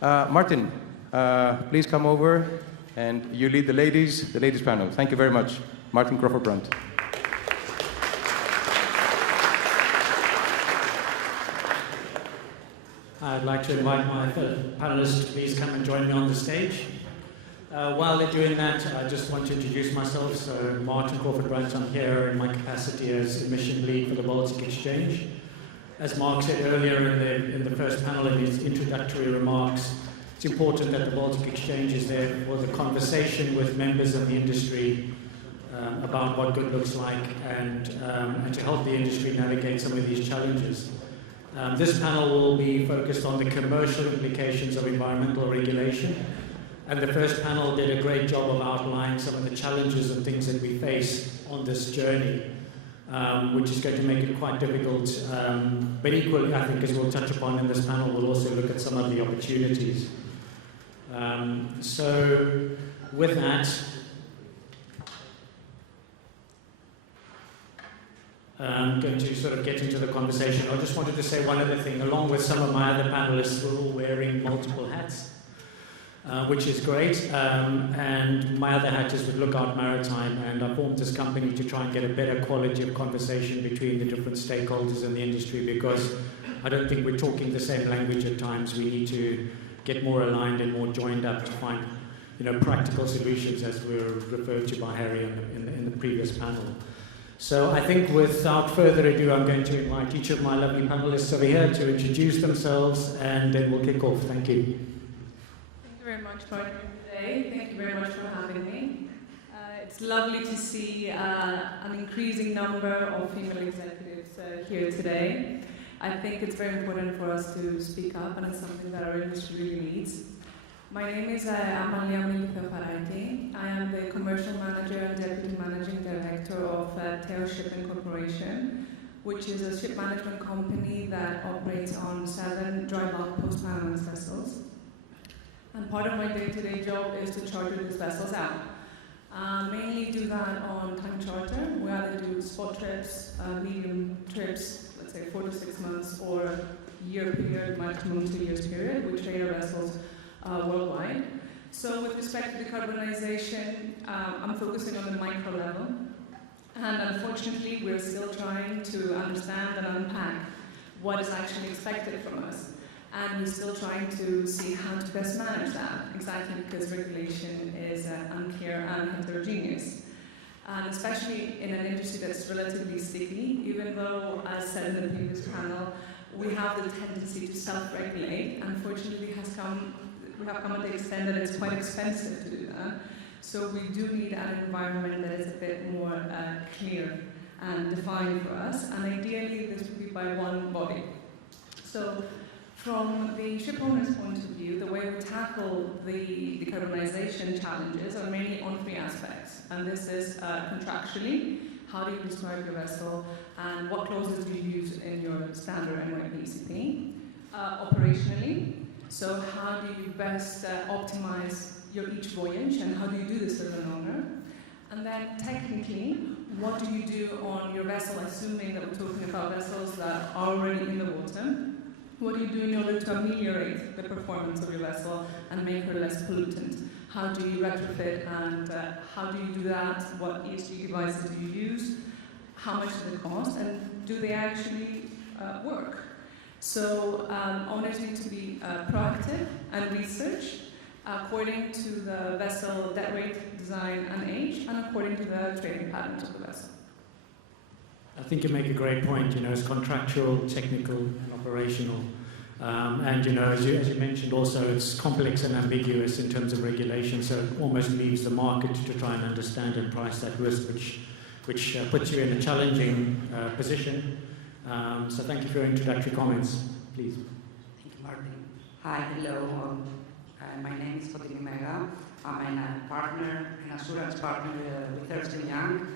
Martin, please come over and you lead the ladies panel. Thank you very much. Martin Crawford-Brunt. I'd like to invite my fellow panelists to please come and join me on the stage. While they're doing that, I just want to introduce myself. So, Martin Crawford-Brunt, I'm here in my capacity as emission lead for the Baltic Exchange. As Mark said earlier in the first panel in his introductory remarks, it's important that the Baltic Exchange is there for the conversation with members of the industry about what good looks like and to help the industry navigate some of these challenges. This panel will be focused on the commercial implications of environmental regulation. And the first panel did a great job of outlining some of the challenges and things that we face on this journey, which is going to make it quite difficult. But equally, I think, as we'll touch upon in this panel, we'll also look at some of the opportunities. So with that, I'm going to sort of get into the conversation. I just wanted to say one other thing. Along with some of my other panelists, we're all wearing multiple hats, which is great. And my other hat is with Lookout Maritime, and I formed this company to try and get a better quality of conversation between the different stakeholders in the industry, because I don't think we're talking the same language at times. We need to get more aligned and more joined up to find, practical solutions, as were referred to by Harry in the previous panel. So I think without further ado, I'm going to invite each of my lovely panelists over here to introduce themselves, and then we'll kick off. Thank you. Thank you very much for having me today. Thank you very much for having me. It's lovely to see an increasing number of female executives here today. I think it's very important for us to speak up, and it's something that our industry really needs. My name is Amalia Milithoparaiti. I am the Commercial Manager and Deputy Managing Director of Teo Shipping Corporation, which is a ship management company that operates on 7 dry bulk post-Panamax vessels. And part of my day-to-day job is to charter these vessels out. Mainly do that on time charter. We either do spot trips, medium trips, let's say 4 to 6 months, or a year period, maximum 2 years period. We trade our vessels worldwide. So with respect to decarbonization, I'm focusing on the micro level. And unfortunately, we're still trying to understand and unpack what is actually expected from us. And we're still trying to see how to best manage that, exactly because regulation is unclear and heterogeneous. And especially in an industry that's relatively sticky, even though, as said in the previous panel, we have the tendency to self-regulate. Unfortunately, we have come at the extent that it's quite expensive to do that. So we do need an environment that is a bit more clear and defined for us. And ideally, this would be by one body. So from the ship owner's point of view, the way we tackle the decarbonization challenges are mainly on 3 aspects. And this is contractually, how do you describe your vessel, and what clauses do you use in your standard NYPCP? Operationally, so how do you best optimize your each voyage, and how do you do this as an owner? And then technically, what do you do on your vessel, assuming that we're talking about vessels that are already in the water? What do you do in order to ameliorate the performance of your vessel and make her less pollutant? How do you retrofit, and how do you do that? What ESG devices do you use? How much do they cost, and do they actually work? So owners need to be proactive and research according to the vessel debt rate, design, and age, and according to the trading patterns of the vessel. I think you make a great point. It's contractual, technical, and operational. And as you mentioned also, it's complex and ambiguous in terms of regulation, so it almost leaves the market to try and understand and price that risk, which puts you in a challenging position. So thank you for your introductory comments. Please. Thank you, Martin. Hi, hello. My name is Fotini Mega. I'm a partner, an assurance partner with Ernst & Young.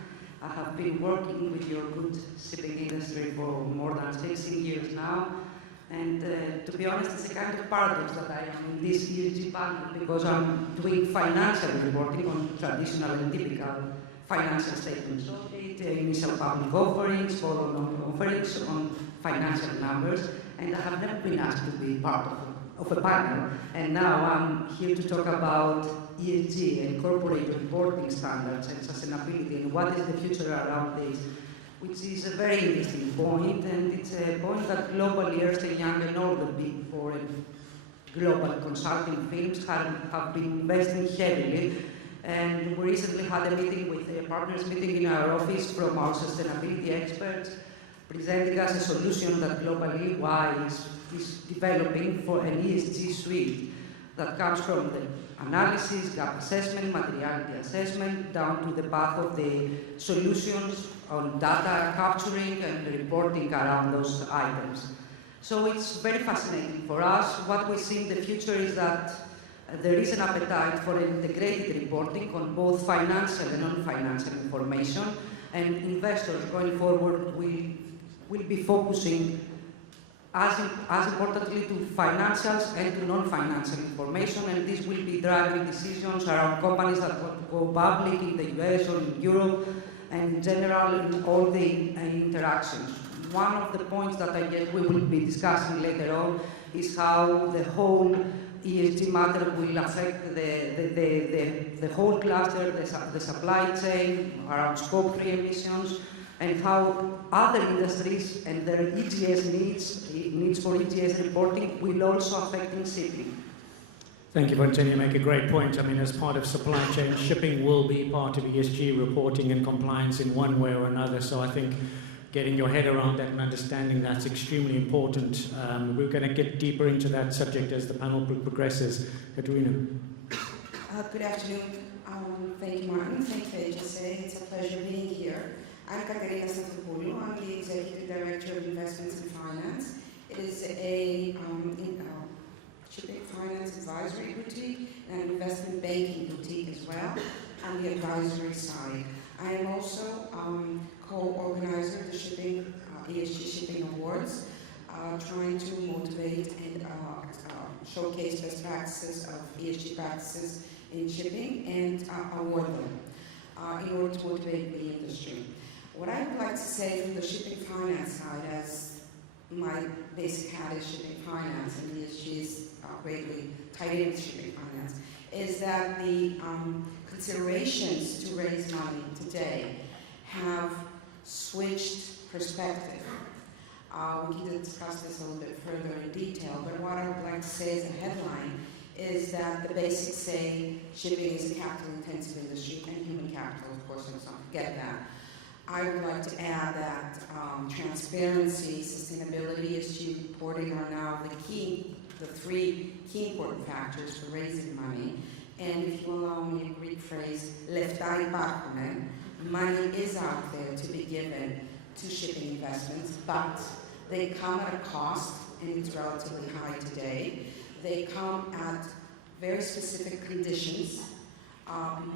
I have been working with your good shipping industry for more than 16 years now. And to be honest, it's a kind of paradox that I am in this ESG panel, because I'm doing financial reporting on traditional and typical financial statements. So initial public offerings, follow-on offerings on financial numbers, and I have never been asked to be part of a panel, and now I'm here to talk about ESG and corporate reporting standards and sustainability and what is the future around this, which is a very interesting point, and it's a point that globally Ernst & Young and all the big four global consulting firms have been investing heavily. And we recently had a meeting with a partners meeting in our office from our sustainability experts, presenting us a solution that globally WISE is developing for an ESG suite that comes from the analysis, gap assessment, materiality assessment, down to the path of the solutions on data capturing and reporting around those items. So it's very fascinating for us. What we see in the future is that there is an appetite for integrated reporting on both financial and non-financial information, and investors going forward will be focusing as importantly to financials and to non-financial information, and this will be driving decisions around companies that want to go public in the US or in Europe, and in general in all the interactions. One of the points that I guess we will be discussing later on is how the whole ESG matter will affect the whole cluster, the supply chain around Scope 3 emissions, and how other industries and their EGS needs for EGS reporting will also affect in shipping. Thank you, Bonten. You make a great point. I mean, as part of supply chain, shipping will be part of ESG reporting and compliance in one way or another. So I think getting your head around that and understanding that's extremely important. We're going to get deeper into that subject as the panel progresses. Katerina. Good afternoon. Thank you, Martin. Thank you, HSA. It's a pleasure being here. I'm Katerina Stantopoulou. I'm the Executive Director of Investments and Finance. It is a shipping finance advisory boutique and investment banking boutique as well on the advisory side. I am also co-organizer of the shipping ESG Shipping Awards, trying to motivate and showcase best practices of ESG practices in shipping and award them in order to motivate the industry. What I would like to say from the shipping finance side, as my basic hat is shipping finance and ESG is greatly tied into shipping finance, is that the considerations to raise money today have switched perspective. We can discuss this a little bit further in detail, but what I would like to say as a headline is that the basics say shipping is a capital-intensive industry and human capital, of course, let's not forget that. I would like to add that transparency, sustainability, ESG reporting are now the three key important factors for raising money. And if you allow me a Greek phrase, lefta υπάρχουν, money is out there to be given to shipping investments, but they come at a cost, and it's relatively high today. They come at very specific conditions,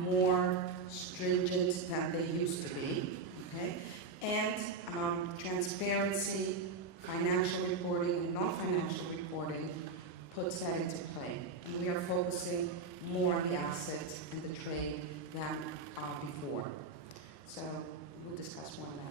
more stringent than they used to be, okay? And transparency, financial reporting, and non-financial reporting puts that into play. And we are focusing more on the assets and the trade than before. So we'll discuss more on that.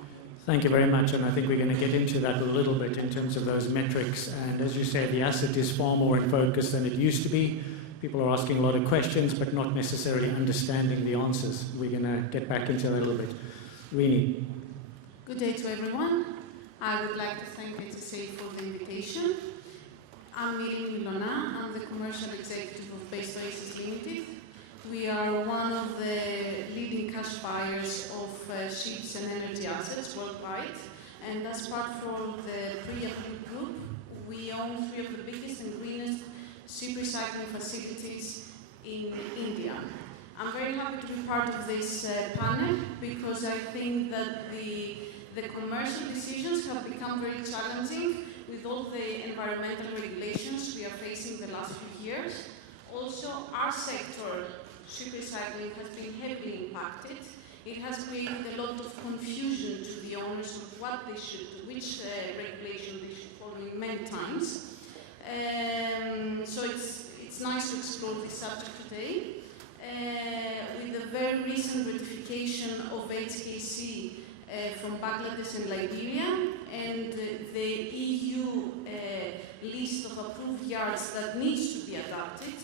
Thank you very much, and I think we're going to get into that a little bit in terms of those metrics. And as you say, the asset is far more in focus than it used to be. People are asking a lot of questions, but not necessarily understanding the answers. We're going to get back into that a little bit. Rini. Good day to everyone. I would like to thank HSA for the invitation. I'm Irini Milona. I'm the commercial executive of Base Oasis Limited. We are one of the leading cash buyers of ships and energy assets worldwide. And as part of the pre-approved group, we own 3 of the biggest and greenest ship recycling facilities in India. I'm very happy to be part of this panel because I think that the commercial decisions have become very challenging with all the environmental regulations we are facing the last few years. Also, our sector, ship recycling, has been heavily impacted. It has created a lot of confusion to the owners of what they should do, which regulation they should follow many times. So it's nice to explore this subject today. With the very recent ratification of HKC from Bangladesh and Liberia, and the EU list of approved yards that needs to be adapted.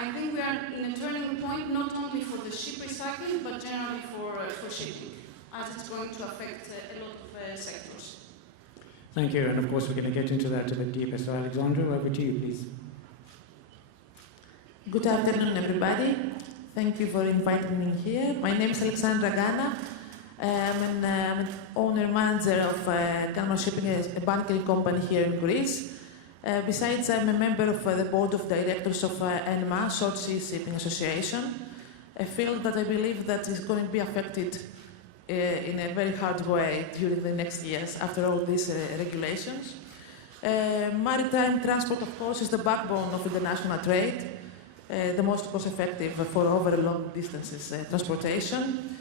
I think we are in a turning point, not only for the ship recycling, but generally for shipping, as it's going to affect a lot of sectors. Thank you, and of course we're going to get into that a bit deeper. So Alexandra, over to you, please. Good afternoon, everybody. Thank you for inviting me here. My name is Alexandra Gana. I'm an owner-manager of Kalmar Shipping, a bunkering company here in Greece. Besides, I'm a member of the board of directors of ENMA, Short Sea Shipping Association, a field that I believe that is going to be affected in a very hard way during the next years after all these regulations. Maritime transport, of course, is the backbone of international trade, the most cost-effective for over long distances transportation.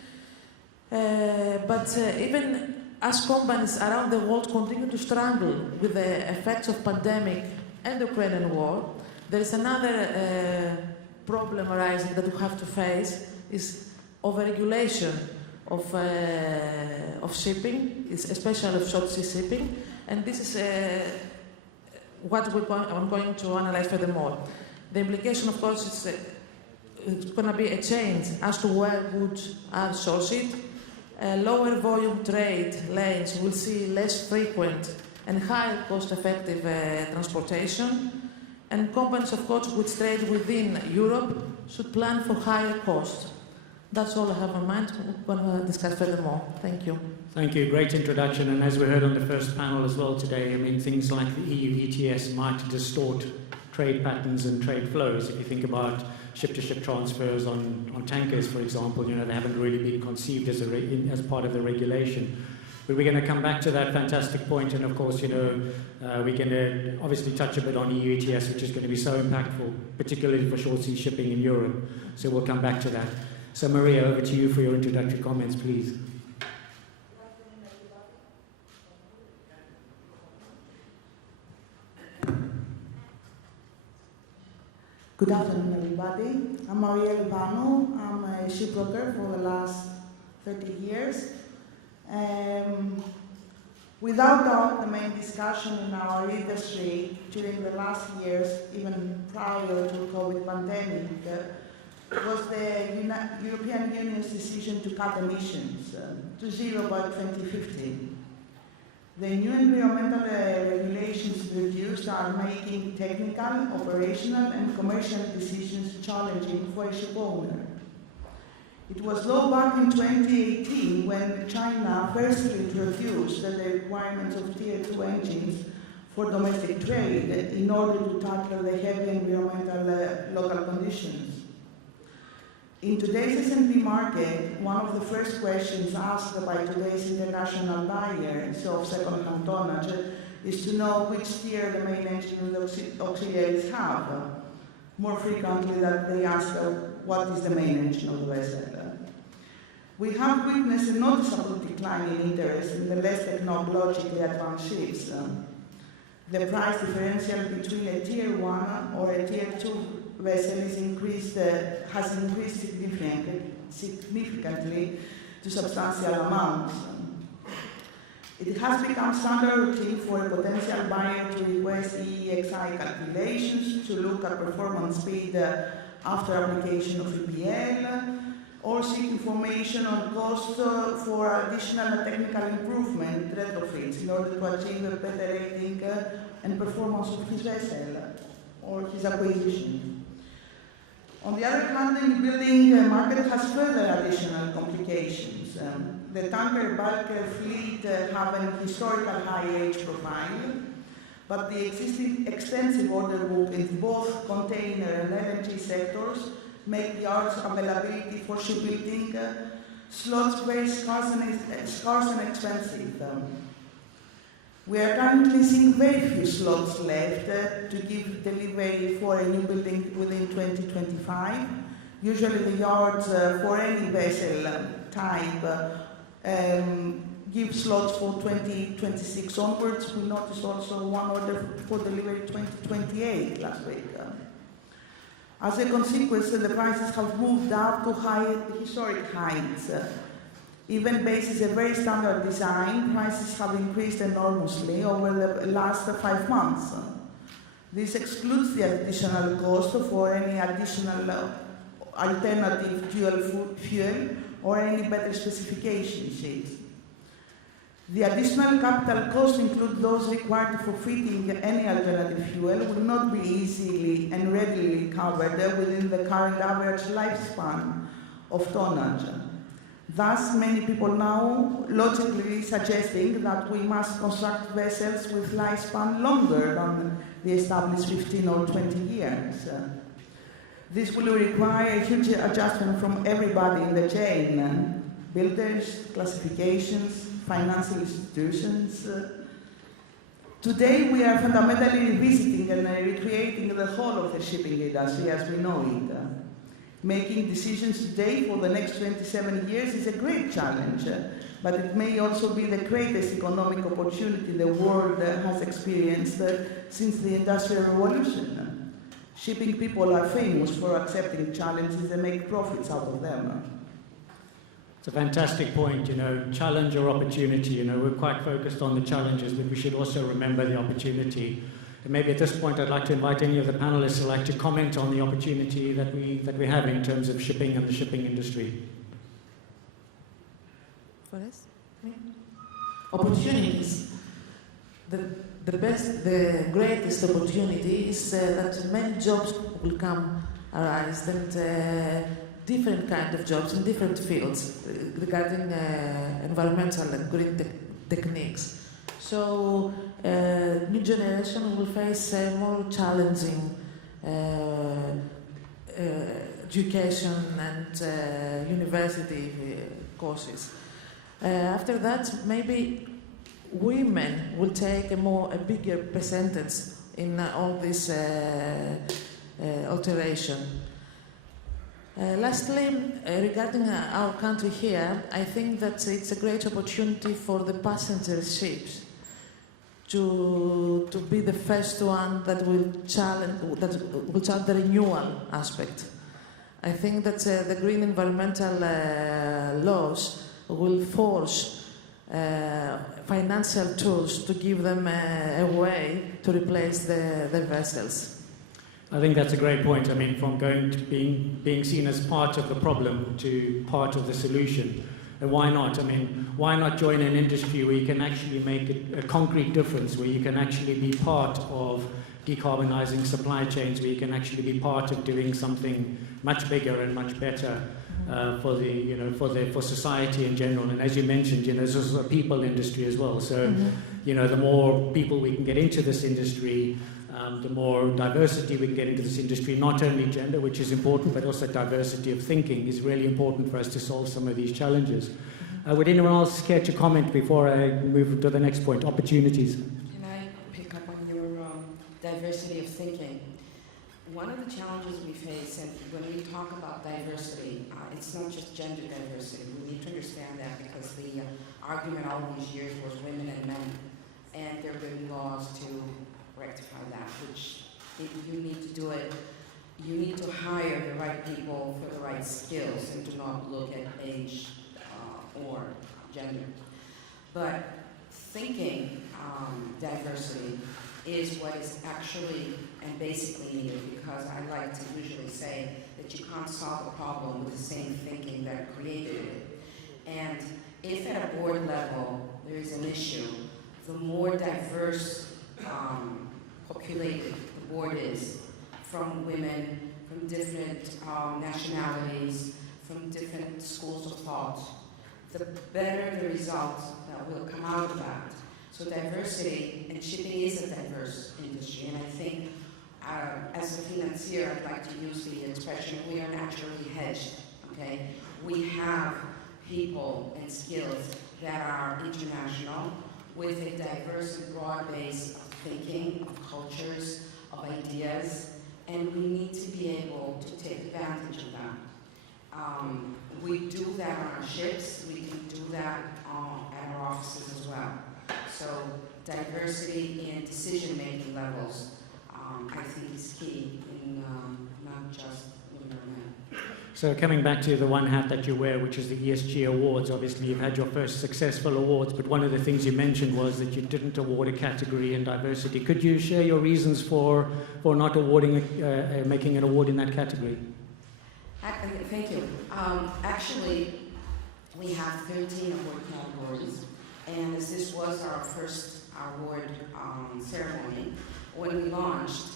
But even as companies around the world continue to struggle with the effects of pandemic and the Ukrainian war, there is another problem arising that we have to face, is overregulation of shipping, especially of short sea shipping, and this is what I'm going to analyze furthermore. The implication, of course, is it's going to be a change as to where goods are sourced. Lower volume trade lanes will see less frequent and higher cost-effective transportation, and companies, of course, which trade within Europe should plan for higher costs. That's all I have in mind. We're going to discuss furthermore. Thank you. Thank you. Great introduction. And as we heard on the first panel as well today, I mean, things like the EU ETS might distort trade patterns and trade flows. If you think about ship-to-ship transfers on tankers, for example, you know, they haven't really been conceived as part of the regulation. But we're going to come back to that fantastic point, and of course, you know, we're going to obviously touch a bit on EU ETS, which is going to be so impactful, particularly for short sea shipping in Europe. So we'll come back to that. So Maria, over to you for your introductory comments, please. Good afternoon, everybody. I'm Maria Lubano. I'm a shipbroker for the last 30 years. Without doubt, the main discussion in our industry during the last years, even prior to the COVID pandemic, was the European Union's decision to cut emissions to zero by 2050. The new environmental regulations introduced are making technical, operational, and commercial decisions challenging for a ship owner. It was though back in 2018 when China first introduced the requirements of Tier 2 engines for domestic trade in order to tackle the heavy environmental local conditions. In today's S&P market, one of the first questions asked by today's international buyers of second-hand tonnage is to know which tier the main engine and the auxiliaries have. More frequently that they ask what is the main engine of the vessel. We have witnessed a noticeable decline in interest in the less technologically advanced ships. The price differential between a Tier 1 or a Tier 2 vessel has increased significantly to substantial amounts. It has become standard routine for a potential buyer to request EEXI calculations, to look at performance speed after application of EPL, or seek information on cost for additional technical improvement retrofits in order to achieve a better rating and performance of his vessel or his acquisition. On the other hand, the new building market has further additional complications. The tanker bulker fleet have an historical high age profile, but the existing extensive order book in both container and LNG sectors make yards availability for shipbuilding slots very scarce and expensive. We are currently seeing very few slots left to give delivery for a new building within 2025. Usually the yards for any vessel type give slots for 2026 onwards. We noticed also one order for delivery 2028 last week. As a consequence, the prices have moved up to historic heights. Even based on a very standard design, prices have increased enormously over the last 5 months. This excludes the additional cost for any additional alternative dual fuel or any better specification sheets. The additional capital costs include those required for fitting any alternative fuel will not be easily and readily covered within the current average lifespan of tonnage. Thus, many people now logically suggesting that we must construct vessels with lifespan longer than the established 15 or 20 years. This will require a huge adjustment from everybody in the chain, builders, classifications, financial institutions. Today, we are fundamentally revisiting and recreating the whole of the shipping industry as we know it. Making decisions today for the next 27 years is a great challenge, but it may also be the greatest economic opportunity the world has experienced since the Industrial Revolution. Shipping people are famous for accepting challenges and make profits out of them. It's a fantastic point, challenge or opportunity. We're quite focused on the challenges, but we should also remember the opportunity. And maybe at this point, I'd like to invite any of the panelists who'd like to comment on the opportunity that we have in terms of shipping and the shipping industry. For us? Opportunities. The greatest opportunity is that many jobs will arise and different kind of jobs in different fields regarding environmental and green techniques. So, new generation will face more challenging education and university courses. After that, maybe women will take a bigger percentage in all this alteration. Lastly, regarding our country here, I think that it's a great opportunity for the passenger ships to be the first one that will challenge the renewal aspect. I think that the green environmental laws will force financial tools to give them a way to replace the vessels. I think that's a great point. From going to being seen as part of the problem to part of the solution. And why not? Why not join an industry where you can actually make a concrete difference, where you can actually be part of decarbonizing supply chains, where you can actually be part of doing something much bigger and much better for society in general. And as you mentioned, this is a people industry as well. So, the more people we can get into this industry, the more diversity we can get into this industry, not only gender, which is important, but also diversity of thinking is really important for us to solve some of these challenges. Would anyone else care to comment before I move to the next point, opportunities? Can I pick up on your diversity of thinking? One of the challenges we face, and when we talk about diversity, it's not just gender diversity. We need to understand that because the argument all these years was women and men, and there have been laws to rectify that, which if you need to do it, you need to hire the right people for the right skills and do not look at age or gender. But thinking diversity is what is actually and basically needed, because I like to usually say that you can't solve a problem with the same thinking that created it. And if at a board level there is an issue, the more diverse populated the board is, from women, from different nationalities, from different schools of thought, the better the results that will come out of that. So diversity, and shipping is a diverse industry, and I think as a financier, I'd like to use the expression, we are naturally hedged, okay? We have people and skills that are international with a diverse and broad base of thinking, of cultures, of ideas, and we need to be able to take advantage of that. We do that on our ships, we can do that at our offices as well. So diversity in decision-making levels, I think is key in not just women or men. So coming back to the one hat that you wear, which is the ESG awards, obviously you've had your first successful awards, but one of the things you mentioned was that you didn't award a category in diversity. Could you share your reasons for not awarding, making an award in that category? Thank you. Actually, we have 13 award categories, and as this was our first award ceremony, when we launched,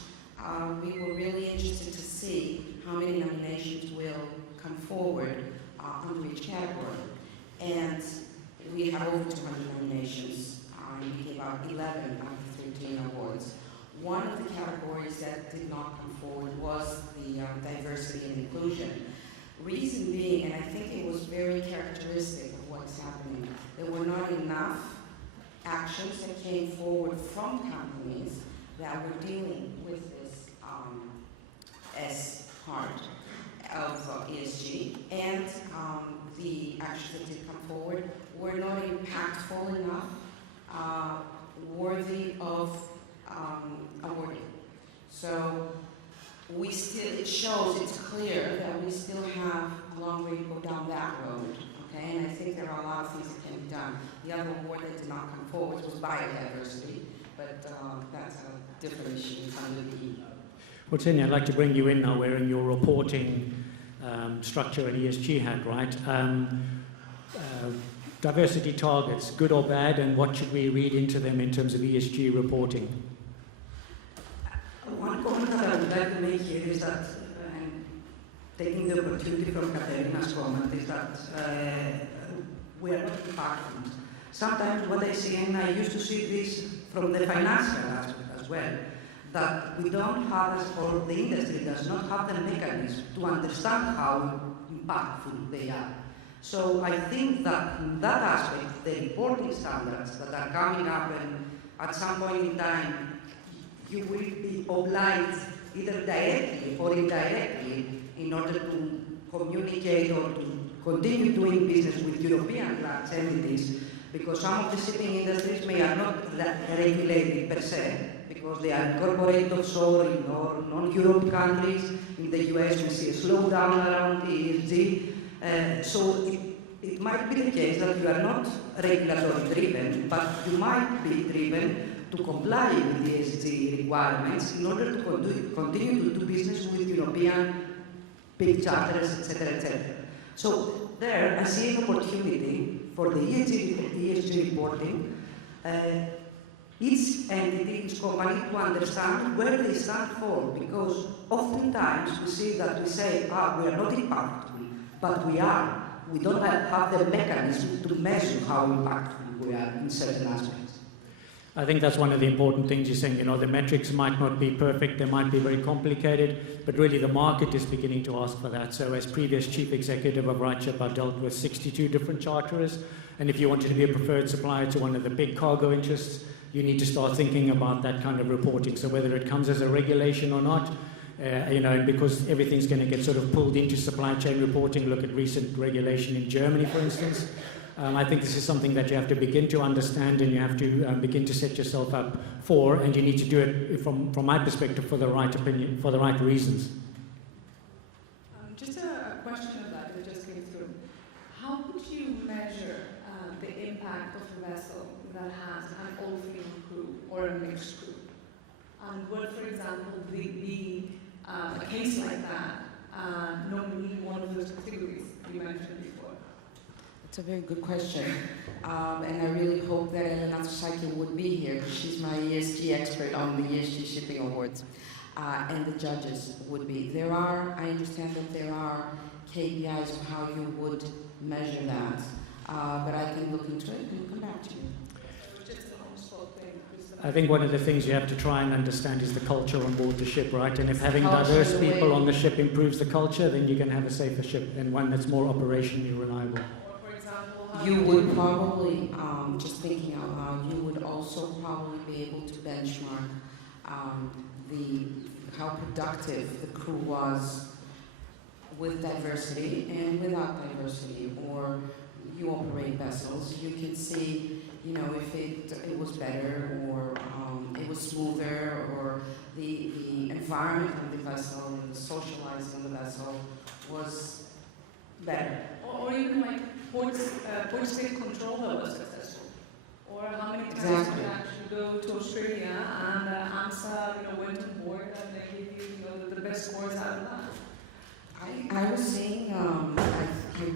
we were really interested to see how many nominations will come forward under each category. And we have over 200 nominations, and we gave out 11 out of 13 awards. One of the categories that did not come forward was the diversity and inclusion. Reason being, and I think it was very characteristic of what's happening, there were not enough actions that came forward from companies that were dealing with this as part of ESG, and the actions that did come forward were not impactful enough, worthy of awarding. So we still, it shows, it's clear that we still have a long way to go down that road, okay? And I think there are a lot of things that can be done. The other award that did not come forward was biodiversity, but that's a different issue under the E. Well, Tanya, I'd like to bring you in now wearing your reporting structure and ESG hat, right? Diversity targets, good or bad, and what should we read into them in terms of ESG reporting? One comment that I would like to make here is that, taking the opportunity from Katerina's comment, is that we are not impacted. Sometimes what I see, and I used to see this from the financial aspect as well, that we don't have, or the industry does not have the mechanism to understand how impactful they are. So I think that in that aspect, the reporting standards that are coming up, and at some point in time, you will be obliged either directly or indirectly in order to communicate or to continue doing business with European large entities, because some of the shipping industries may are not regulated per se, because they are incorporated offshore in non-Europe countries. In the US, we see a slowdown around ESG. So it might be the case that you are not regulatory driven, but you might be driven to comply with the ESG requirements in order to continue to do business with European big charters, etc., etc. So there, I see an opportunity for the ESG reporting. Each entity, each company, to understand where they stand for, because oftentimes we see that we say, we are not impactful, but we are. We don't have the mechanism to measure how impactful we are in certain aspects. I think that's one of the important things you're saying. You know, the metrics might not be perfect, they might be very complicated, but really the market is beginning to ask for that. So as previous chief executive of RightShip, I've dealt with 62 different charterers, and if you wanted to be a preferred supplier to one of the big cargo interests, you need to start thinking about that kind of reporting. So whether it comes as a regulation or not, you know, and because everything's going to get sort of pulled into supply chain reporting, look at recent regulation in Germany, for instance. I think this is something that you have to begin to understand, and you have to begin to set yourself up for, and you need to do it, from my perspective, for the right opinion, for the right reasons. Just a question of that just came through. How would you measure the impact of a vessel that has an all-female crew or a mixed crew? And would, for example, be a case like that normally one of those categories you mentioned before? It's a very good question, and I really hope that Elena Tsoutsaki would be here, because she's my ESG expert on the ESG Shipping Awards, and the judges would be. I understand that there are KPIs of how you would measure that, but I can look into it and come back to you. I think one of the things you have to try and understand is the culture on board the ship, right? And if having diverse people on the ship improves the culture, then you can have a safer ship and one that's more operationally reliable. You would probably, just thinking out loud, you would also probably be able to benchmark how productive the crew was with diversity and without diversity. Or you operate vessels, you can see, you know, if it was better, or it was smoother, or the environment of the vessel and the socializing of the vessel was better. Or even like port state control that was successful. Or how many times Exactly. you actually go to Australia and AMSA, went on board and they give you, the best scores out of that. I was seeing, I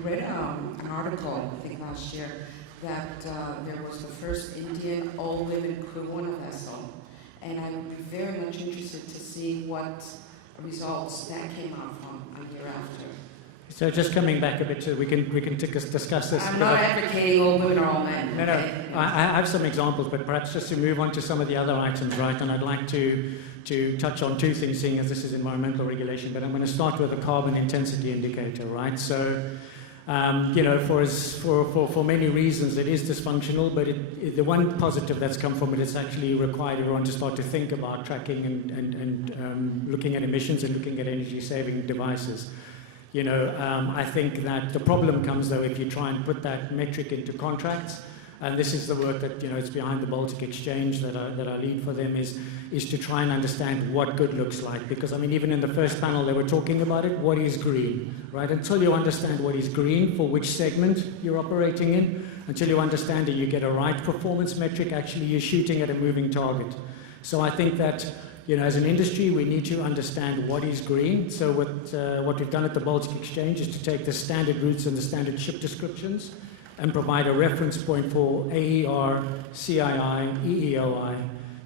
read an article, I think last year, that there was the first Indian all-women crew on a vessel. And I would be very much interested to see what results that came out from a year after. So just coming back a bit to, we can discuss this. I'm not advocating all women or all men. No, Okay? I have some examples, but perhaps just to move on to some of the other items, right? And I'd like to touch on two things, seeing as this is environmental regulation, but I'm going to start with the carbon intensity indicator, right? So, for many reasons it is dysfunctional, but the one positive that's come from it is actually required everyone to start to think about tracking and looking at emissions and looking at energy-saving devices. I think that the problem comes, though, if you try and put that metric into contracts, and this is the work that, it's behind the Baltic Exchange that I lead for them, is to try and understand what good looks like. Because, even in the first panel they were talking about it, what is green, right? Until you understand what is green for which segment you're operating in, until you understand that you get a right performance metric, actually you're shooting at a moving target. So I think that, as an industry, we need to understand what is green. So what we've done at the Baltic Exchange is to take the standard routes and the standard ship descriptions and provide a reference point for AER, CII, EEOI,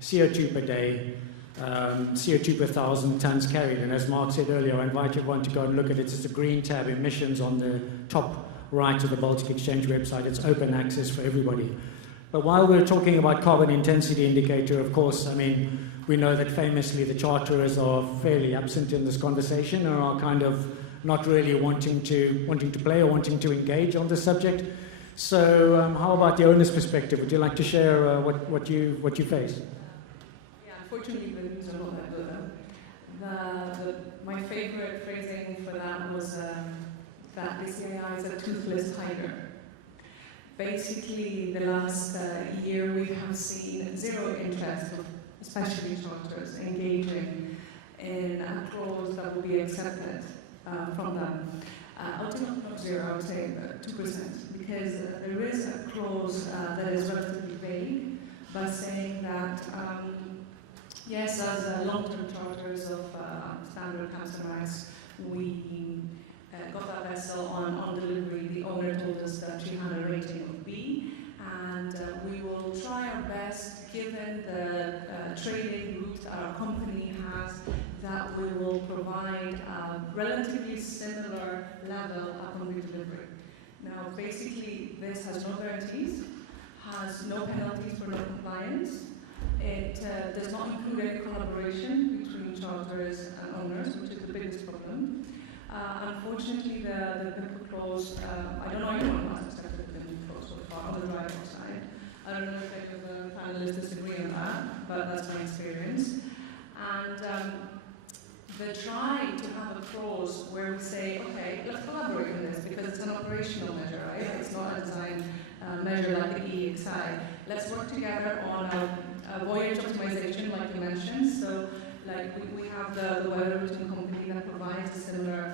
CO2 per day, CO2 per 1,000 tons carried. And as Mark said earlier, I invite everyone to go and look at it. It's a green tab, emissions, on the top right of the Baltic Exchange website. It's open access for everybody. But while we're talking about carbon intensity indicator, of course, we know that famously the charterers are fairly absent in this conversation, or are kind of not really wanting to play or wanting to engage on this subject. So how about the owner's perspective? Would you like to share what you face? Yeah, unfortunately the news are not that good. My favorite phrasing for that was that the CII is a toothless tiger. Basically, the last year we have seen zero interest of especially charters engaging in a clause that will be accepted from them. Ultimately not zero, I would say 2%, because there is a clause that is relatively vague, by saying that yes, as long-term charters of standard Kamsarmax, we got that vessel on delivery. The owner told us that she had a rating of B, and we will try our best, given the trading route our company has, that we will provide a relatively similar level upon redelivery. Now, basically, this has no guarantees, has no penalties for non-compliance. It does not include any collaboration between charters and owners, which is the biggest problem. Unfortunately, the PIPA clause, I don't know anyone who has accepted the PIPA clause so far on the driver side. I don't know if any of the panelists disagree on that, but that's my experience. And they try to have a clause where we say, okay, let's collaborate on this, because it's an operational measure, right? It's not a design measure like the EEXI. Let's work together on a voyage optimization, like you mentioned. So, like we have the weather routing company that provides a similar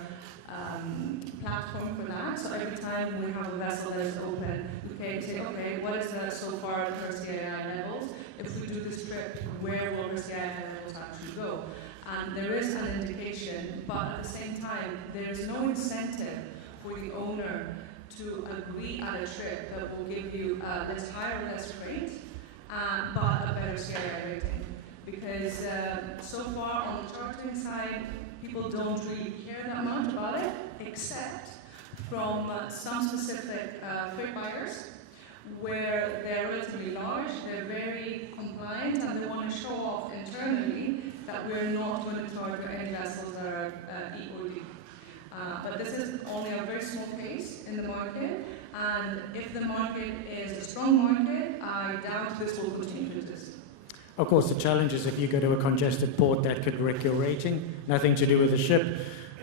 platform for that. So every time we have a vessel that is open, we can say, okay, what is so far her CII levels? If we do this trip, where will her CII levels actually go? And there is an indication, but at the same time, there is no incentive for the owner to agree at a trip that will give you this higher or less rate, but a better CII rating. Because so far on the chartering side, people don't really care that much about it, except from some specific freight buyers, where they're relatively large, they're very compliant, and they want to show off internally that we're not going to charter any vessels that are E or D. But this is only a very small case in the market, and if the market is a strong market, I doubt this will continue to exist. Of course, the challenge is if you go to a congested port, that could wreck your rating. Nothing to do with the ship.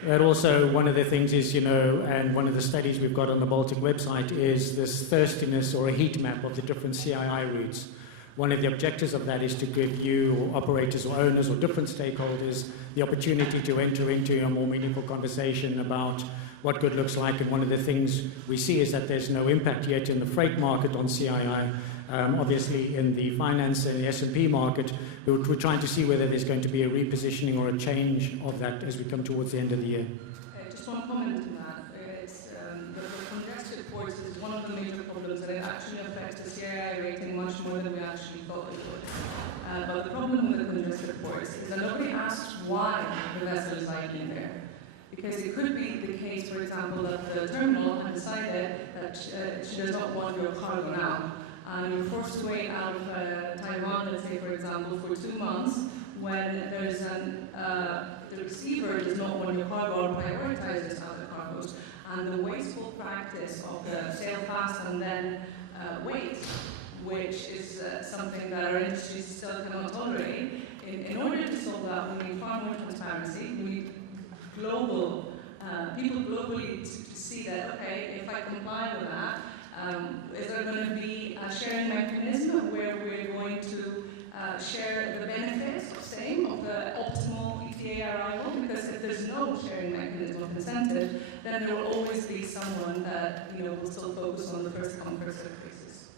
But also, one of the things is, and one of the studies we've got on the Baltic website is this thirstiness or a heat map of the different CII routes. One of the objectives of that is to give you, or operators or owners or different stakeholders, the opportunity to enter into a more meaningful conversation about what good looks like. And one of the things we see is that there's no impact yet in the freight market on CII. Obviously, in the finance and the S&P market, we're trying to see whether there's going to be a repositioning or a change of that as we come towards the end of the year. Just one comment on that. It's, the congested ports is one of the major problems, that it actually affects the CII rating much more than we actually thought it would. But the problem with the congested ports is that nobody asks why the vessel is lying there. Because it could be the case, for example, that the terminal has decided that she does not want your cargo now. And you're forced to wait out of Taiwan, let's say, for example, for 2 months, when there's the receiver does not want your cargo or prioritizes other cargoes. And the wasteful practice of the sail fast and then wait, which is something that our industry still cannot tolerate. In order to solve that, we need far more transparency. We need global, people globally to see that, okay, if I comply with that, is there going to be a sharing mechanism where we're going to share the benefits of staying, of the optimal ETA arrival? Because if there's no sharing mechanism of incentive, then there will always be someone that will still focus on the first come, first served basis.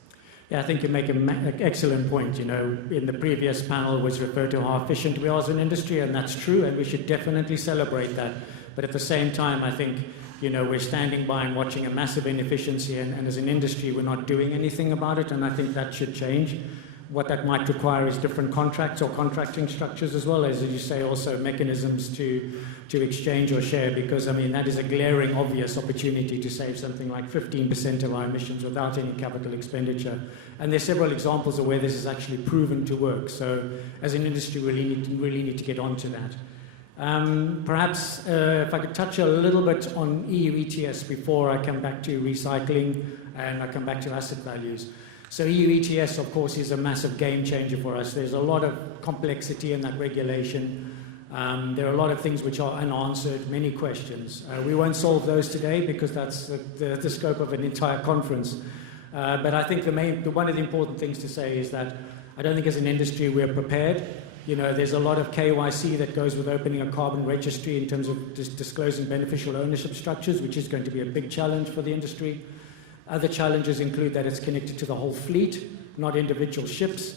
Yeah, I think you make an excellent point. In the previous panel was referred to how efficient we are as an industry, and that's true, and we should definitely celebrate that. But at the same time, I think we're standing by and watching a massive inefficiency, and as an industry, we're not doing anything about it, and I think that should change. What that might require is different contracts or contracting structures, as well as you say, also mechanisms to exchange or share, because that is a glaring, obvious opportunity to save something like 15% of our emissions without any capital expenditure. And there's several examples of where this is actually proven to work. So as an industry, we really need to get onto that. Perhaps if I could touch a little bit on EU ETS before I come back to recycling and I come back to asset values. So EU ETS, of course, is a massive game changer for us. There's a lot of complexity in that regulation. There are a lot of things which are unanswered, many questions. We won't solve those today because that's the scope of an entire conference. But I think one of the important things to say is that I don't think as an industry we're prepared. There's a lot of KYC that goes with opening a carbon registry in terms of disclosing beneficial ownership structures, which is going to be a big challenge for the industry. Other challenges include that it's connected to the whole fleet, not individual ships.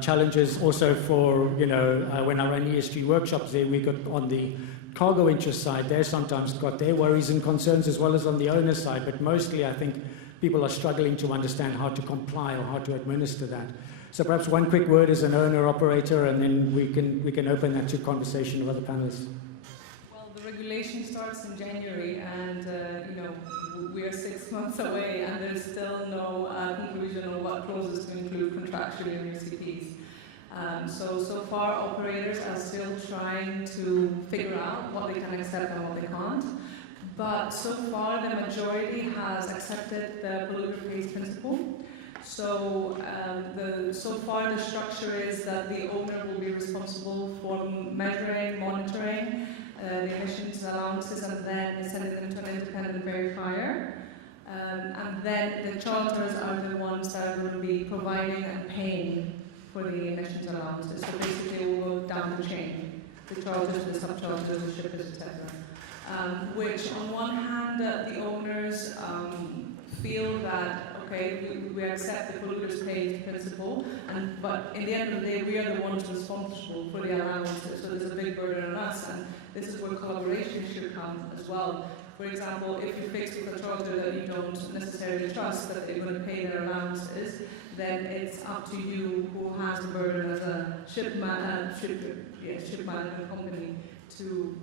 Challenges also for, when I run ESG workshops there, we got on the cargo interest side, they're sometimes got their worries and concerns as well as on the owner side, but mostly I think people are struggling to understand how to comply or how to administer that. So perhaps one quick word as an owner-operator, and then we can open that to conversation with other panelists. Well, the regulation starts in January, and we are 6 months away, and there's still no conclusion on what clauses to include contractually in your CPs. So far, operators are still trying to figure out what they can accept and what they can't. But so far, the majority has accepted the polluter pays principle. So so far the structure is that the owner will be responsible for measuring, monitoring the emissions allowances, and then sending them to an independent verifier. And then the charters are the ones that are going to be providing and paying for the emissions allowances. So basically it will go down the chain. The charters, the sub-charters, the shippers, etc. Which on one hand the owners feel that we accept the polluter's pays principle, but in the end of the day, we are the ones responsible for the allowances, so there's a big burden on us, and this is where collaboration should come as well. For example, if you fix with a charter that you don't necessarily trust that they're going to pay their allowances, then it's up to you who has the burden as a ship management company to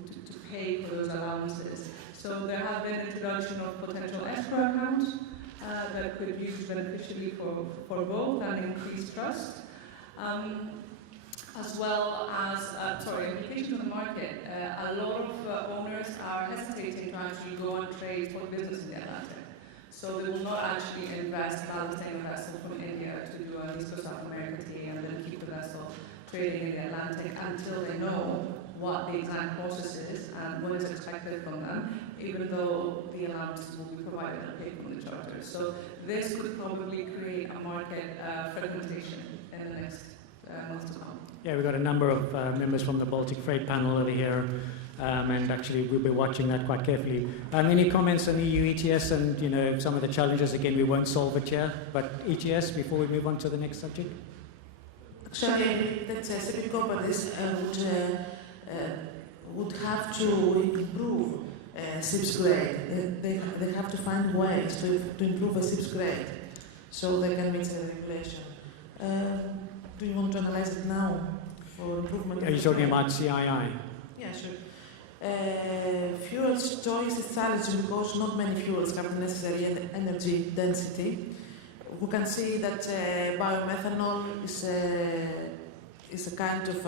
pay for those allowances. So there have been introduction of potential escrow accounts that could be used beneficially for both and increase trust, as well as, implication on the market. A lot of owners are hesitating to actually go and trade for business in the Atlantic. So they will not actually invest, ballasting a vessel from India to do a East Coast South America TA and then keep the vessel trading in the Atlantic until they know what the exact process is and what is expected from them, even though the allowances will be provided and paid from the charter. So this could probably create a market fragmentation in the next months to come. Yeah, we've got a number of members from the Baltic Freight panel over here, and actually we'll be watching that quite carefully. Any comments on EU ETS and some of the challenges? Again, we won't solve it here, but ETS before we move on to the next subject. Actually, that shipping companies would have to improve ship's grade. They have to find ways to improve a ship's grade so they can meet the regulation. Do you want to analyze it now for improvement? Are you talking about CII? Yeah, sure. Fuels choice is challenging because not many fuels have the necessary energy density. We can see that biomethanol is a kind of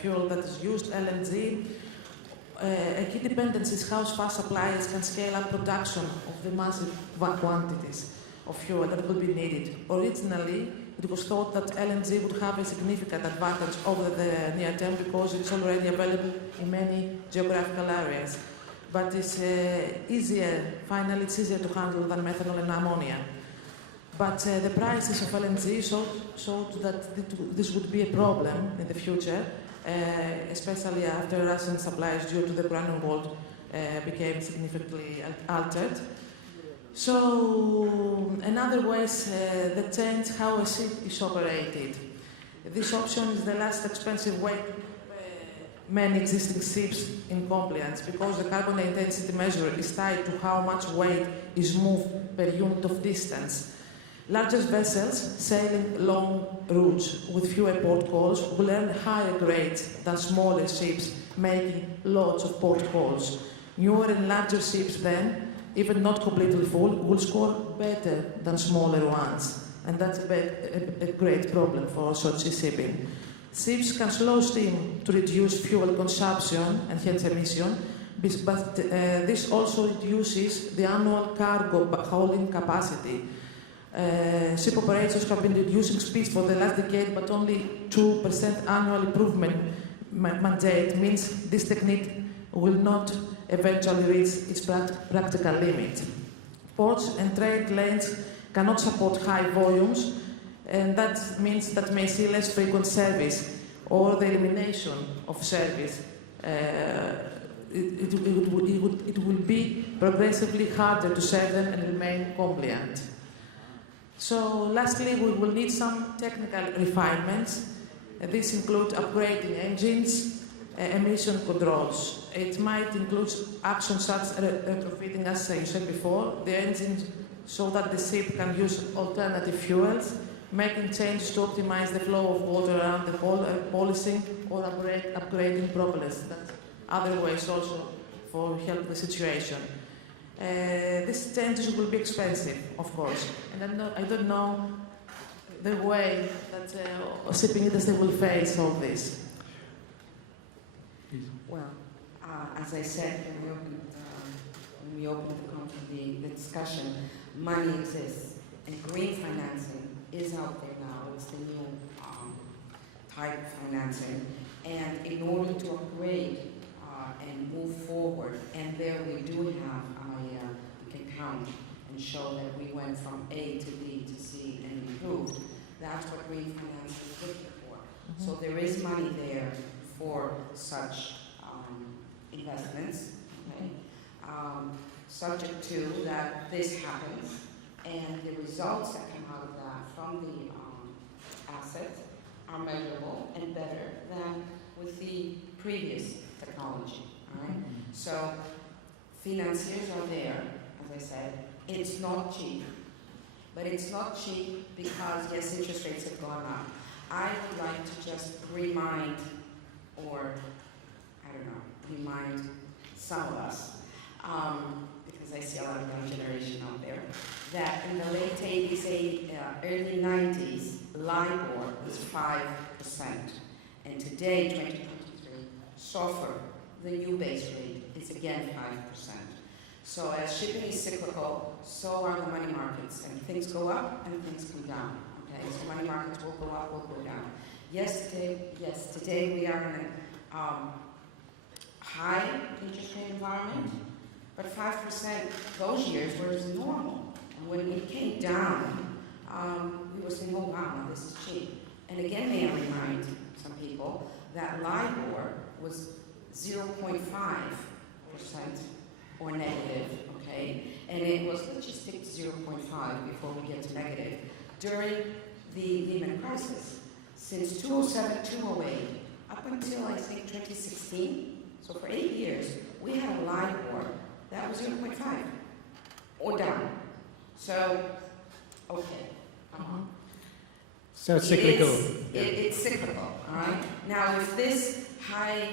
fuel that is used, LNG. A key dependency is how fast suppliers can scale up production of the massive quantities of fuel that will be needed. Originally, it was thought that LNG would have a significant advantage over the near term because it's already available in many geographical areas. But it's easier to handle than methanol and ammonia. But the prices of LNG showed that this would be a problem in the future, especially after Russian supplies due to the Ukrainian war became significantly altered. So, another way is the change how a ship is operated. This option is the last expensive way many existing ships in compliance because the carbon intensity measure is tied to how much weight is moved per unit of distance. Largest vessels sailing long routes with fewer port calls will earn higher grades than smaller ships making lots of port calls. Newer and larger ships then, even not completely full, will score better than smaller ones. And that's a great problem for short sea shipping. Ships can slow steam to reduce fuel consumption and hence emission, but this also reduces the annual cargo hauling capacity. Ship operators have been reducing speeds for the last decade, but only 2% annual improvement mandate means this technique will not eventually reach its practical limit. Ports and trade lanes cannot support high volumes, and that means that may see less frequent service or the elimination of service. It will be progressively harder to serve them and remain compliant. So, lastly, we will need some technical refinements. These include upgrading engines, emission controls. It might include actions such as retrofitting, as you said before, the engines so that the ship can use alternative fuels, making changes to optimize the flow of water around the hull, polishing or upgrading propellers. That's other ways also for help the situation. These changes will be expensive, of course, and I don't know the way that shipping industry will face all this. Well, as I said when we opened the discussion, money exists, and green financing is out there now. It's the new type of financing, and in order to upgrade and move forward, and there we do have, we can count and show that we went from A to B to C and improved. That's what green financing is looking for. Mm-hmm. So there is money there for such investments, okay? Subject to that this happens, and the results that come out of that from the assets are measurable and better than with the previous technology, all right? So financiers are there, as I said. It's not cheap, but it's not cheap because, yes, interest rates have gone up. I would like to just remind, or remind some of us, because I see a lot of young generation out there, that in the late 80s, early 90s, LIBOR was 5%. And today, 2023, SOFR, the new base rate, is again 5%. So as shipping is cyclical, so are the money markets. And things go up and things go down. Okay, so money markets will go up, will go down. Yes, today we are in a high interest rate environment, but 5% those years was normal. And when it came down, we were saying, oh wow, this is cheap. And again, may I remind some people that LIBOR was 0.5% or negative, okay? And it was, let's just stick to 0.5 before we get to negative, during the Lehman crisis. Since 2007, 2008, up until I think 2016, so for 8 years, we had a LIBOR that was 0.5 or down. So, okay. So it's cyclical. It's cyclical, all right? Now, if this high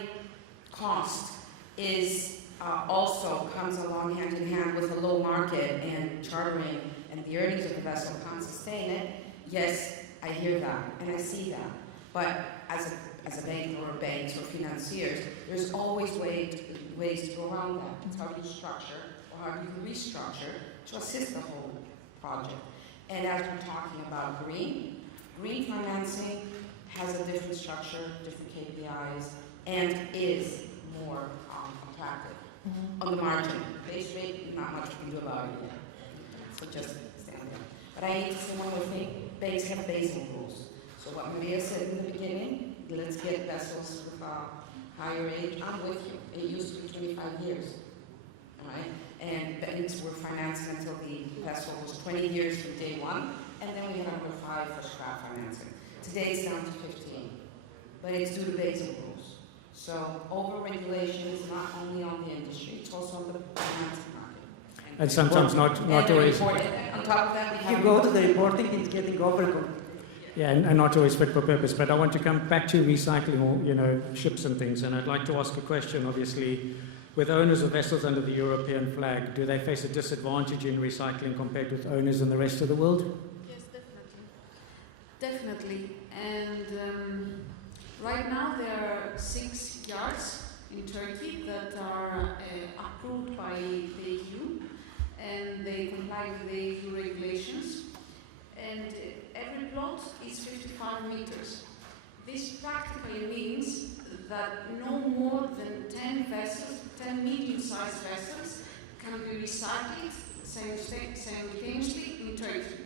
cost is also comes along hand in hand with a low market and chartering and the earnings of the vessel can't sustain it, yes, I hear that and I see that. But as a bank or banks or financiers, there's always ways to go around that. It's how you structure or how you restructure to assist the whole project. And as we're talking about green financing has a different structure, different KPIs, and is more attractive. On the margin, base rate, not much we can do about it yet. So just stand there. But I need to say one more thing. Banks have Basel rules. So what Maria said in the beginning, let's get vessels with a higher age. I'm with you. It used to be 25 years. All right? And banks were financing until the vessel was 20 years from day one, and then we had another 5 for scrap financing. Today it's down to 15, but it's due to Basel rules. So over-regulation is not only on the industry, it's also on the financing market. And sometimes not always. On top of that, we If have you go to the reporting, it's getting over. Yeah, and not always fit for purpose. But I want to come back to recycling, or ships and things. And I'd like to ask a question. Obviously, with owners of vessels under the European flag, do they face a disadvantage in recycling compared with owners in the rest of the world? Yes, definitely. And right now there are 6 yards in Turkey that are approved by the EU, and they comply with the EU regulations. And every plot is 55 meters. This practically means that no more than 10 vessels, 10 medium-sized vessels, can be recycled simultaneously in Turkey.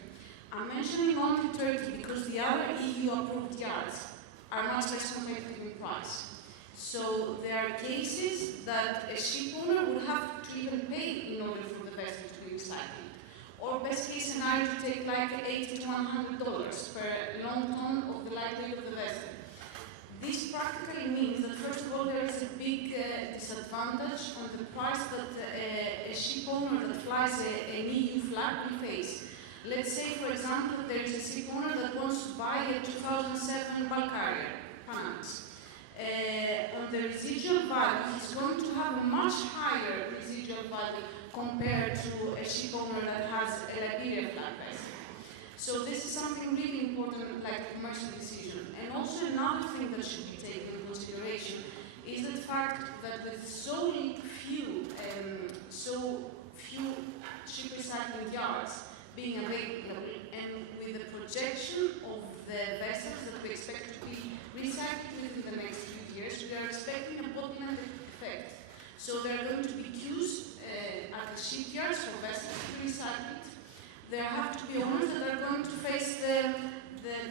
I'm mentioning only Turkey because the other EU-approved yards are much less competitive in price. So there are cases that a ship owner would have to even pay in order for the vessel to be recycled. Or best case scenario to take like $80 to $100 per long ton of the light weight of the vessel. This practically means that first of all there is a big disadvantage on the price that a ship owner that flies an EU flag will face. Let's say, for example, there is a ship owner that wants to buy a 2007 bulk carrier, Panamax. On the residual value, he's going to have a much higher residual value compared to a ship owner that has a Liberia flag vessel. So this is something really important, like a commercial decision. And also another thing that should be taken into consideration is the fact that with so few ship recycling yards being available, and with the projection of the vessels that we expect to be recycled within the next few years, we are expecting a bottleneck effect. So there are going to be queues at the shipyards for vessels to be recycled. There have to be owners that are going to face the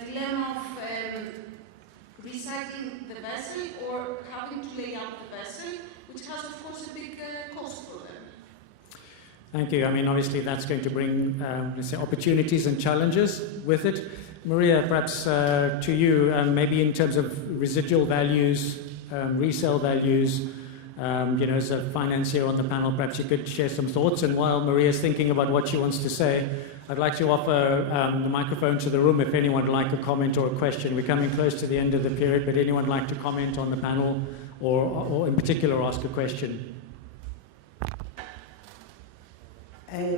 dilemma of recycling the vessel or having to lay out the vessel, which has, of course, a big cost for them. Thank you. I mean, obviously, that's going to bring, let's say, opportunities and challenges with it. Maria, perhaps to you, maybe in terms of residual values, resale values, as a financier on the panel, perhaps you could share some thoughts. And while Maria's thinking about what she wants to say, I'd like to offer the microphone to the room if anyone would like a comment or a question. We're coming close to the end of the period, but anyone like to comment on the panel or in particular ask a question?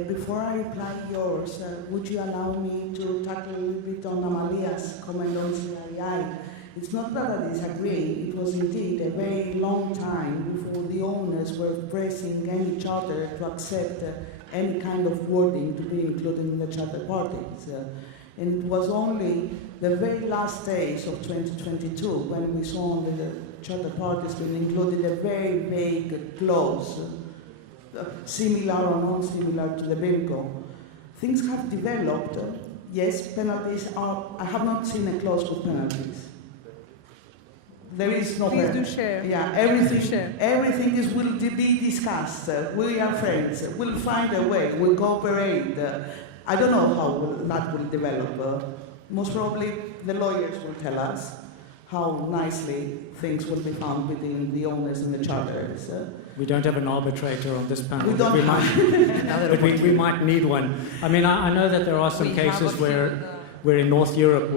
Before I apply yours, would you allow me to tackle a little bit on Amalia's comment on CII? It's not that I disagree, it was indeed a very long time before the owners were pressing any charter to accept any kind of wording to be included in the charter parties. And it was only the very last days of 2022 when we saw that the charter parties being included a very vague clause, similar or non-similar to the BILCO. Things have developed, Yes, penalties are. I have not seen a clause with penalties. There is no. Please do share. Yeah, Please do share. everything is will be discussed. We are friends. We'll find a way. We'll cooperate. I don't know how that will develop. Most probably, the lawyers will tell us how nicely things will be found between the owners and the charters. We don't have an arbitrator on this panel. We don't but we might need one. I mean, I know that there are some cases where in North Europe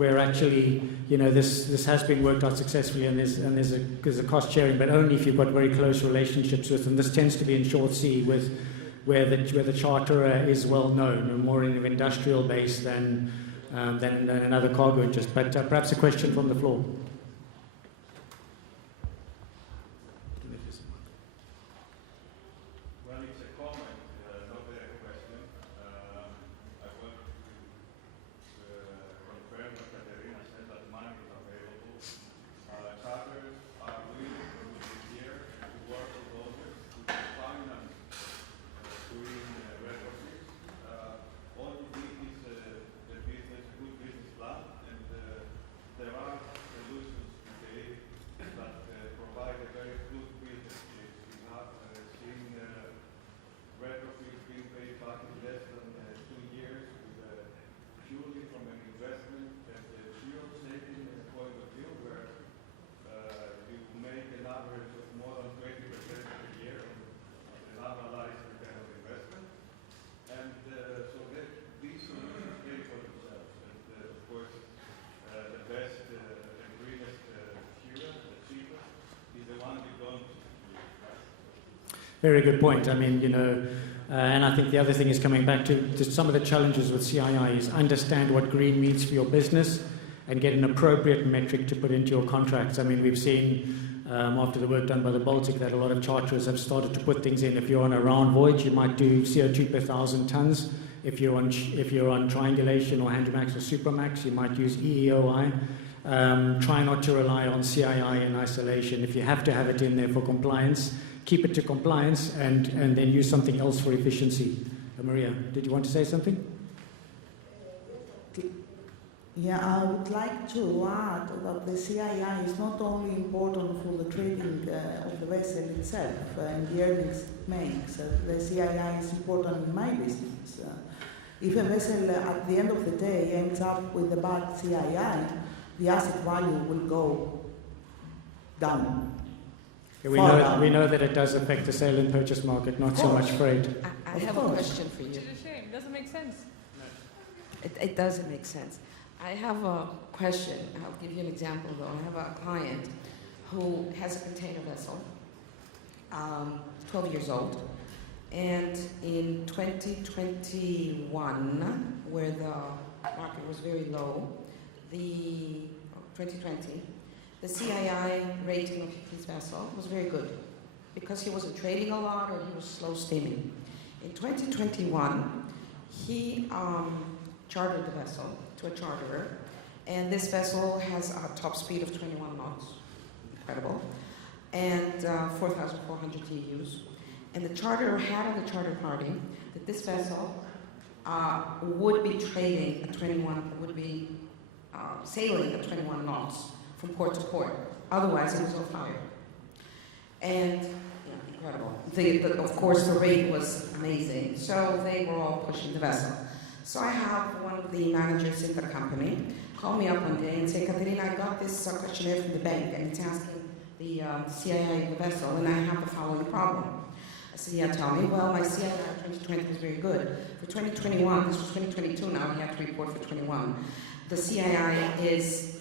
where actually, you know, this has been worked out successfully, and there's a cost sharing, but only if you've got very close relationships with them. This tends to be in short sea where the charterer is well known, and more in an industrial base than another cargo interest. But perhaps a question from the floor. Well, it's a comment, not a question. I want to confirm what Katerina said, that money is available. Charters are willing to be here to work with owners to finance doing retrofits. All you need is a good business plan, and there are solutions today that provide a very good business case. We have seen retrofits being paid back in less than 2 years, with purely from an investment and a pure saving point of view, where you make an average of more than 20% per year on an analyzed return on investment. And so that these solutions pay for themselves. And of course, the best and greenest fuel, the cheapest, is the one you don't use. Very good point. I mean, you know, and I think the other thing is coming back to some of the challenges with CII is understand what green means for your business and get an appropriate metric to put into your contracts. I mean, we've seen after the work done by the Baltic that a lot of charterers have started to put things in. If you're on a round voyage, you might do CO2 per 1,000 tons. If you're on triangulation or Handymax or Supramax, you might use EEOI. Try not to rely on CII in isolation. If you have to have it in there for compliance, keep it to compliance and then use something else for efficiency. Maria, did you want to say something? Yeah, I would like to add that the CII is not only important for the trading of the vessel itself and the earnings it makes. The CII is important in my business. If a vessel at the end of the day ends up with a bad CII, the asset value will go down. Yeah, we know that it does affect the sale and purchase market, not so much freight. I have a question for you. Which is a shame. Doesn't make sense. It doesn't make sense. I have a question. I'll give you an example, though. I have a client who has a container vessel, 12 years old, and in 2021, where the market was very low, 2020, the CII rating of his vessel was very good because he wasn't trading a lot or he was slow steaming. In 2021, he chartered the vessel to a charterer, and this vessel has a top speed of 21 knots, incredible, and 4,400 TEUs. And the charterer had on the charter party that this vessel would be trading at 21, would be sailing at 21 knots from port to port. Otherwise, it was on fire. And incredible. Of course, the rate was amazing. So they were all pushing the vessel. So I have one of the managers in the company call me up one day and say, Katerina, I got this questionnaire from the bank, and it's asking the CII of the vessel, and I have the following problem. I said, yeah, tell me. Well, my CII in 2020 was very good. For 2021, this was 2022 now, we have to report for 21. The CII is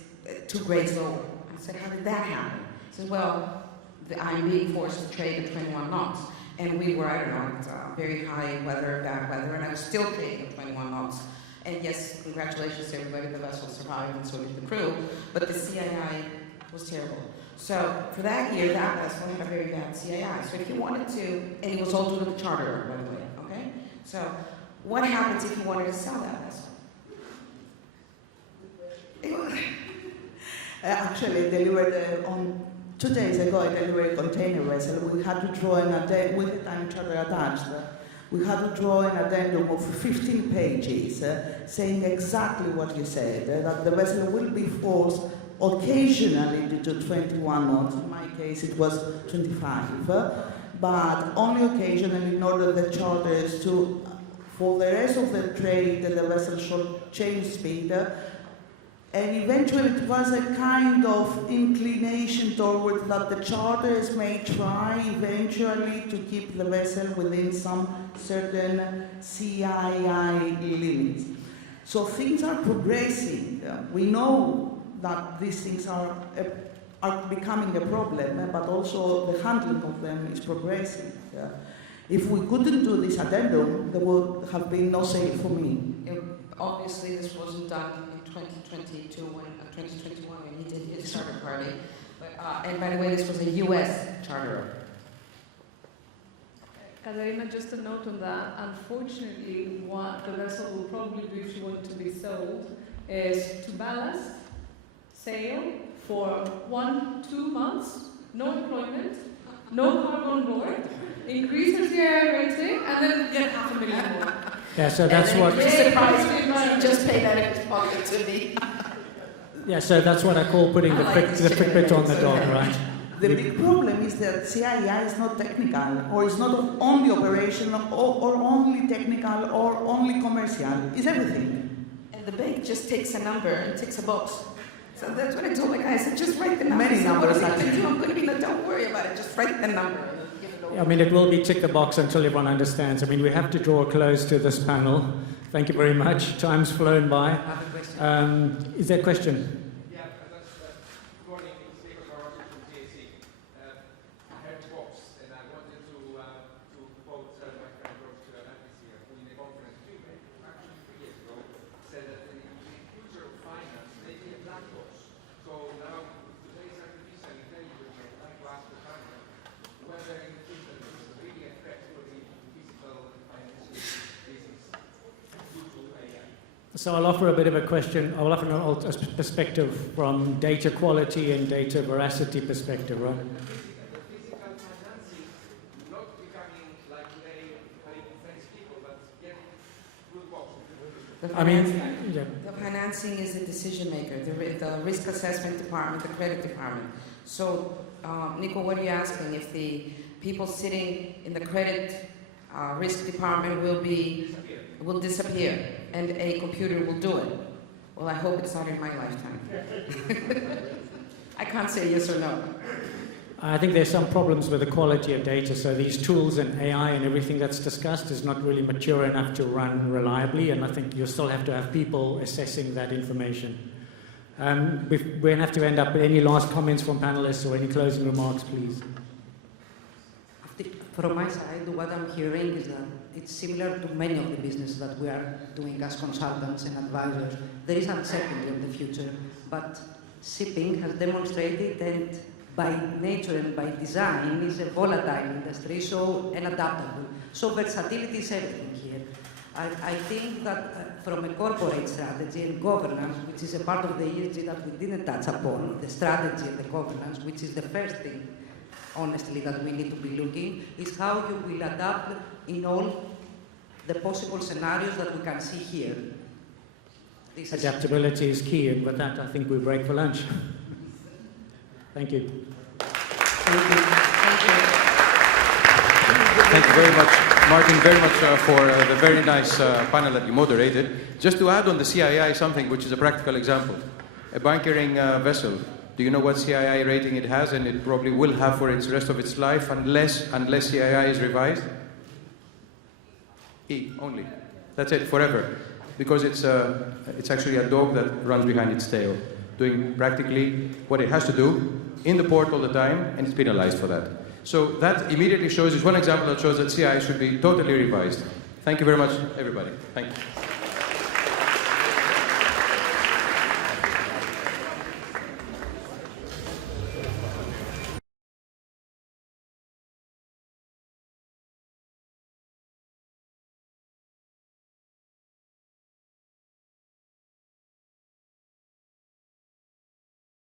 2 grades lower. I said, how did that happen? He said, well, I'm being forced to trade at 21 knots. And we were, I don't know, very high weather, bad weather, and I was still trading at 21 knots. And yes, congratulations to everybody, the vessel survived, and so did the crew, but the CII was terrible. So for that year, that vessel had a very bad CII. So if you wanted to, and it was all due to the charterer, by the way, okay? So what happens if you wanted to sell that vessel? Actually, delivered on 2 days ago, I delivered a container vessel. We had to draw in a day with a time charter attached. we had to draw an addendum of 15 pages saying exactly what you said, that the vessel will be forced occasionally due to 21 knots. In my case, it was 25, but only occasionally in order the charters to, for the rest of the trade, the vessel should change speed. And eventually it was a kind of inclination towards that the charters may try eventually to keep the vessel within some certain CII limits. So things are progressing. We know that these things are becoming a problem, but also the handling of them is progressing. If we couldn't do this addendum, there would have been no sail for me. Obviously, this wasn't done in 2021 when he did his charter party. But, and by the way, this was a U.S. charter. Katerina, just a note on that. Unfortunately, what the vessel will probably do if she wants to be sold is to ballast, sail for 1-2 months, no employment, no cargo on board, increase her CII rating, and then get $500,000 more. Yeah, so that's what. He just paid out of his pocket to me. Yeah, so that's what I call putting the Fitbit on the dog, right? The big problem is that CII is not technical, or it's not only operational, or only technical, or only commercial. It's everything. And the bank just takes a number and ticks a box. So that's what I told the guy. I said, just write the number. Many numbers, actually. I'm going to be, don't worry about it. Just write the number. I mean, it will be tick the box until everyone understands. I mean, we have to draw a close to this panel. Thank you very much. Time's flown by. I have a question. Is there a question? Yeah, that's good morning. It's Nicholas Barroso from TAC. I heard box, and I wanted to quote my friend George Lampis here, who in a conference actually 3 years ago said that the future of finance may be a black box. So now, today's artificial intelligence may like to ask the panel whether in the future this is really a threat for the physical and financial business due to AI. So I'll offer a bit of a question. I'll offer a perspective from data quality and data veracity perspective, right? The physical financing not becoming like today, paying French people, but getting good boxes. I mean, yeah. The financing is the decision maker, the risk assessment department, the credit department. So, Nico, what are you asking? If the people sitting in the credit risk department will disappear, and a computer will do it? Well, I hope it's not in my lifetime. I can't say yes or no. I think there's some problems with the quality of data. So these tools and AI and everything that's discussed is not really mature enough to run reliably, and I think you still have to have people assessing that information. We're going to have to end up with any last comments from panelists or any closing remarks, please. From my side, what I'm hearing is that it's similar to many of the businesses that we are doing as consultants and advisors. There is uncertainty in the future, but shipping has demonstrated that by nature and by design is a volatile industry, so and adaptable. So versatility is everything here. I think that from a corporate strategy and governance, which is a part of the ESG that we didn't touch upon, the strategy and the governance, which is the first thing, honestly, that we need to be looking, is how you will adapt in all the possible scenarios that we can see here. Adaptability is key, and with that, I think we break for lunch. Thank you. Thank you. Thank you. Thank you very much, Martin, very much for the very nice panel that you moderated. Just to add on the CII something, which is a practical example. A bunkering vessel, do you know what CII rating it has, and it probably will have for the rest of its life unless CII is revised? E only. That's it, forever. Because it's actually a dog that runs behind its tail, doing practically what it has to do in the port all the time, and it's penalized for that. So that immediately shows, is one example that shows that CII should be totally revised. Thank you very much, everybody. Thank you.